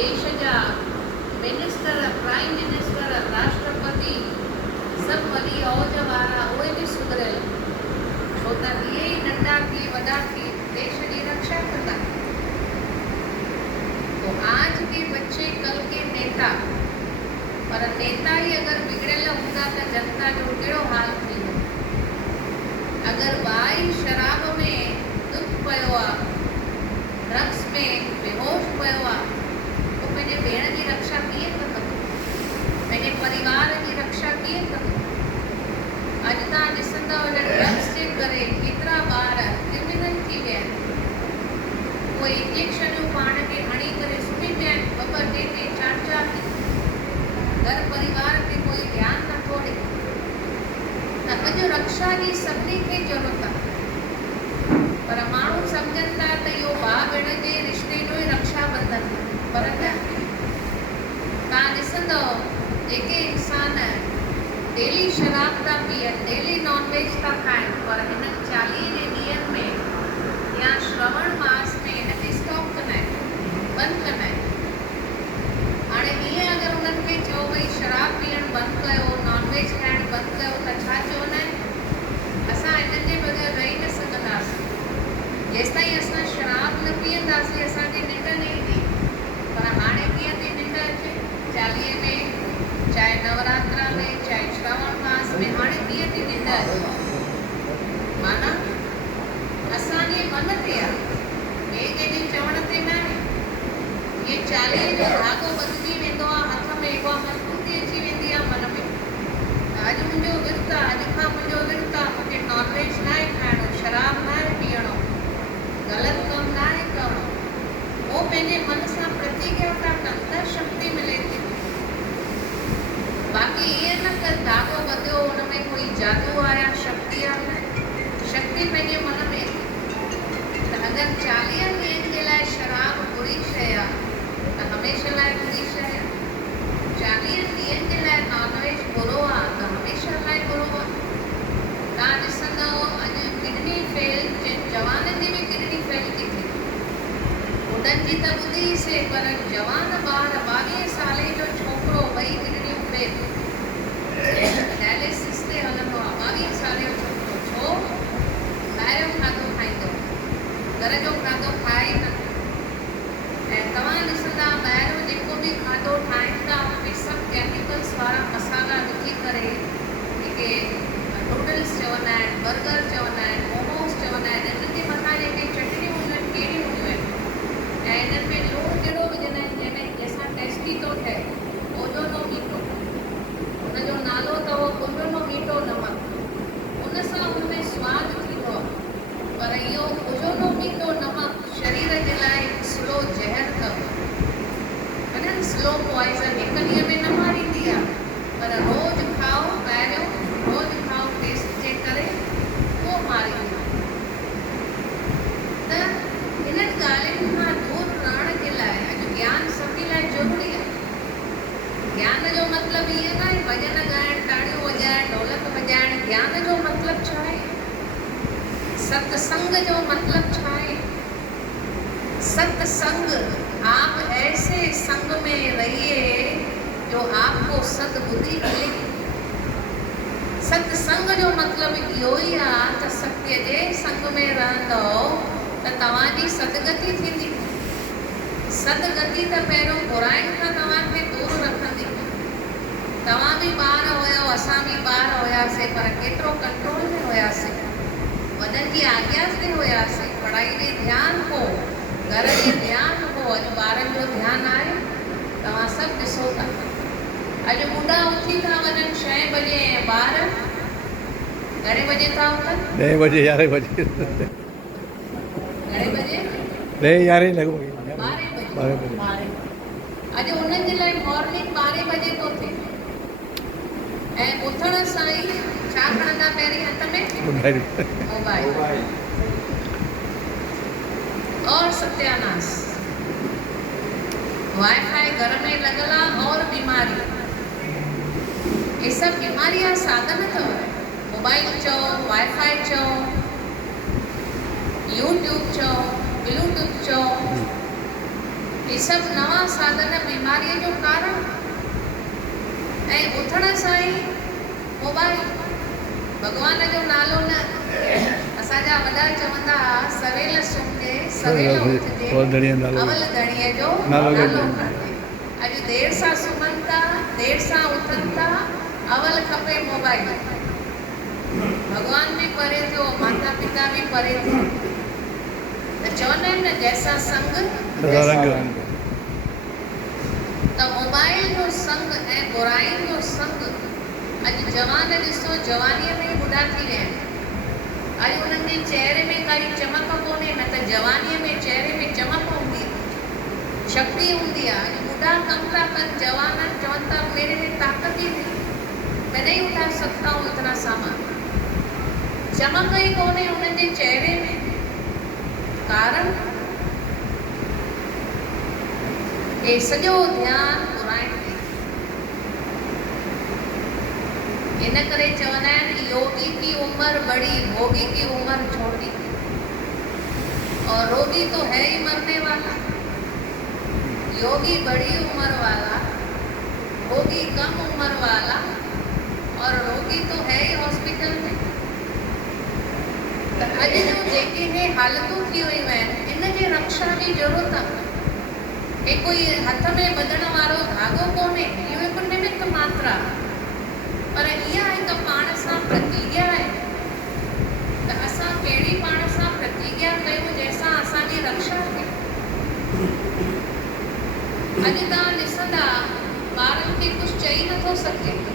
देश जा minister, prime minister, राष्ट्रपति सब वॾी औज वारा उहे बि सुधरियल, छो त इहे ई नंढा थी वॾा थी देश जी रक्षा कंदा। तो आज के बच्चे कल के नेता, पर नेता ही अगर बिगड़ियल हूंदा त जनता जो कहिड़ो हाल थींदो। अगर भाई शराब में दुख पियो आहे, ड्रग्स में बेहोश पियो आहे, तो पंहिंजे भेण जी रक्षा कीअं कंदो, पंहिंजे परिवार जी रक्षा कीअं कंदो। अॼु तव्हां ॾिसंदव त ड्रग्स जे करे केतिरा ॿार क्रिमिनल थी विया आहिनि। उहे इंजेक्शनूं पाण खे हणी करे सुम्ही पिया आहिनि, ॿ ॿ टे टे चारि चारि ॾींहं। घर परिवार ते कोई ध्यानु नथो ॾे। त अॼु रक्षा जी सभिनी खे ज़रूरत आहे, पर माण्हू सम्झनि था त इहो भाउ भेण जे रिश्ते जो ई रक्षाबंधन, पर न। तव्हां ॾिसंदव जेके इंसान डेली शराब था पीअनि, डेली नॉनवेज था खाइनि, पर हिन 40 ॾींहंनि में या श्रवण मास में हिनखे स्टॉप कंदा आहिनि, बंदि कंदा आहिनि। हाणे ईअं अगरि उन्हनि खे चओ भई शराब पीअणु बंदि कयो, नॉनवेज खाइणु बंदि कयो, त छा चवंदा आहिनि, असां हिननि जे बग़ैर रही न सघंदासीं। जेसिताईं असां शराब न पीअंदासीं असांजी निंड न ईंदी। पर हाणे कीअं थी निंड अचे, 40 में, चाहे नवरात्रा में, चाहे श्रावण मास में, हाणे कीअं थी निंड अचे। माना असांजे मन ते आहे, ॿिए कंहिंजे चवण ते न आहे। इहे 40 जो धाॻो बदिजी वेंदो आहे, हथ में इहा मजबूती अची वेंदी आहे मन में। अॼु मुंहिंजो विर्त आहे, अॼु खां मुंहिंजो विर्त आहे, मूंखे नॉनवेज न आहे खाइणो, शराब न आहे पीअणो, ग़लति कमु न आहे करणो। उहो पंहिंजे मन सां प्रतिज्ञा था कनि त शक्ति मिले थी। बाक़ी ईअं न त धाॻो ॿधियो, हुन में कोई जादू आहे या शक्ति आहे, शक्ति पंहिंजे मन में। त अगरि 40 ॾींहंनि जे लाइ शराब बुरी शइ आहे त हमेशह लाइ बुरी शइ आहे। 40 ॾींहंनि जे लाइ नॉनवेज बुरो आहे त हमेशह लाइ बुरो आहे। तव्हां ॾिसंदव अॼु किडनी फेल, जवाननि जी बि किडनी फेल थी थिए। ॿुढनि जी त ॿुधीसीं, पर जवान ॿार 22 साले जो छोकिरो, ॿई किडनियूं फेल, डायलिसिस ते हलंदो आहे। 22 साले जो छोकिरो, छो? ॿाहिरियों खाधो खाईंदो, घर जो खाधो खाए न। ऐं तव्हां ॾिसंदा ॿाहिरियों जेको बि खाधो ठाहिनि था, उनमें सभु केमिकल्स वारा मसाला विझी करे, जेके नूडल्स चवंदा आहिनि, बर्गर चवंदा आहिनि, मोमोस चवंदा आहिनि, इन्हनि जे मथां जेके चटनियूं हूंदियूं आहिनि, कहिड़ियूं हूंदियूं आहिनि। ऐं इन्हनि में लूणु कहिड़ो विझंदा आहिनि, जंहिंसां टेस्टी थो ठहे, ओजोनो मीठो, हुनजो नालो अथव ओजोनो मीठो नमक। उन सां उनमें सवादु थींदो आहे, पर इहो ओजोनो मीठो नमक शरीर जे लाइ स्लो ज़हर अथव। माना स्लो पॉइज़न, हिकु ॾींहं में न मारींदी आहे, पर रोज़ु खाओ ॿाहिरियों, रोज़ु खाओ टेस्ट जे करे, उहो मारींदी आहे। त हिननि ॻाल्हियुनि खां दूर रहण जे लाइ अॼु ज्ञान सभिनी लाइ ज़रूरी आहे। ज्ञान जो मतिलबु इहो न आहे भॼन ॻाइणु, ताड़ियूं वॼाइणु, ढोलक वॼाइणु। ज्ञान जो मतिलबु छा आहे? सत्संग जो मतिलबु छा आहे? सत्संग, आप ऐसे संग में रहिए जो आपको सद्बुद्धि मिले। सत्संग जो मतिलबु इहो ई आहे त सत्य जे संग में रहंदव त तव्हांजी सदगति थींदी। सदगति त पहिरियों बुराइनि खां तव्हांखे दूर रखंदी। तव्हां बि ॿार हुयो, असां बि ॿार हुयासीं, पर केतिरो कंट्रोल में हुयासीं, वॾनि जी आज्ञा ते हुयासीं, पढ़ाई ॾे ध्यानु हो, घर ॾे ध्यानु हो। अॼु ॿारनि जो ध्यानु आहे, तव्हां सभु ॾिसो था। अॼु ॿुढा उथी था वञनि 6 बजे, ऐं ॿार घणे बजे था उथनि? 9 बजे 11 बजे। घणे बजे? 9 11 लॻभॻि 12 बजे। अॼु उन्हनि जे लाइ मॉर्निंग 12 बजे थो थिए। ऐं उथण सां ई छा खणंदा पहिरीं हथ में? मोबाइल। और सत्यानाश, वाईफाई घर में लॻल आहे, और बीमारी। ये सब बीमारियां साधन अथव। मोबाइल चओ, वाईफाई चओ, यूट्यूब चओ, ब्लूटूथ चओ, ये सब नवा साधन बीमारी जो कारण ऐं उथण सां ई मोबाइल भगवान जो नालो न असांजा वॾा चवंदा हुआ सवेल सुम्हे सवेल उथजे अवल धणीअ जो नालो खणजे। अॼु देरि सां सुम्हनि था देरि सां उथनि था अवल खपे मोबाइल। भगवान भी परे थियो माता पिता भी परे थियो त चवंदा आहिनि न जैसा संग तैसा रंग। त मोबाइल जो संग ऐं बुराइनि जो संग अॼु जवान ॾिसो जवानीअ में बुढा थी विया आहिनि। अॼु उन्हनि जे चहिरे में काई चमक कोन्हे न त जवानीअ में चहिरे में चमक हूंदी आहे शक्ति हूंदी आहे। अॼु बुढा कमु था कनि जवान चवनि था मेरे में ताक़त ही नहीं मैं नहीं उठा सकता हूँ इतना सामान। चमक ही कोन्हे उन्हनि जे चहिरे में कारण ये सॼो ध्यानु बुराइनि ते। इन करे चवंदा आहिनि योगी की उम्र बड़ी भोगी की उम्र छोटी और रोगी तो है ही मरने वाला। योगी बड़ी उम्र वाला भोगी कम उम्र वाला और रोगी तो है ही हॉस्पिटल में। त अॼु जो जेके हे हालतूं थी वयूं आहिनि इन जे रक्षा जी ज़रूरत आहे। हे कोई हथ में ॿधण वारो धाॻो कोन्हे इहो हिकु निमित्त मात्र आहे पर इहा हिकु पाण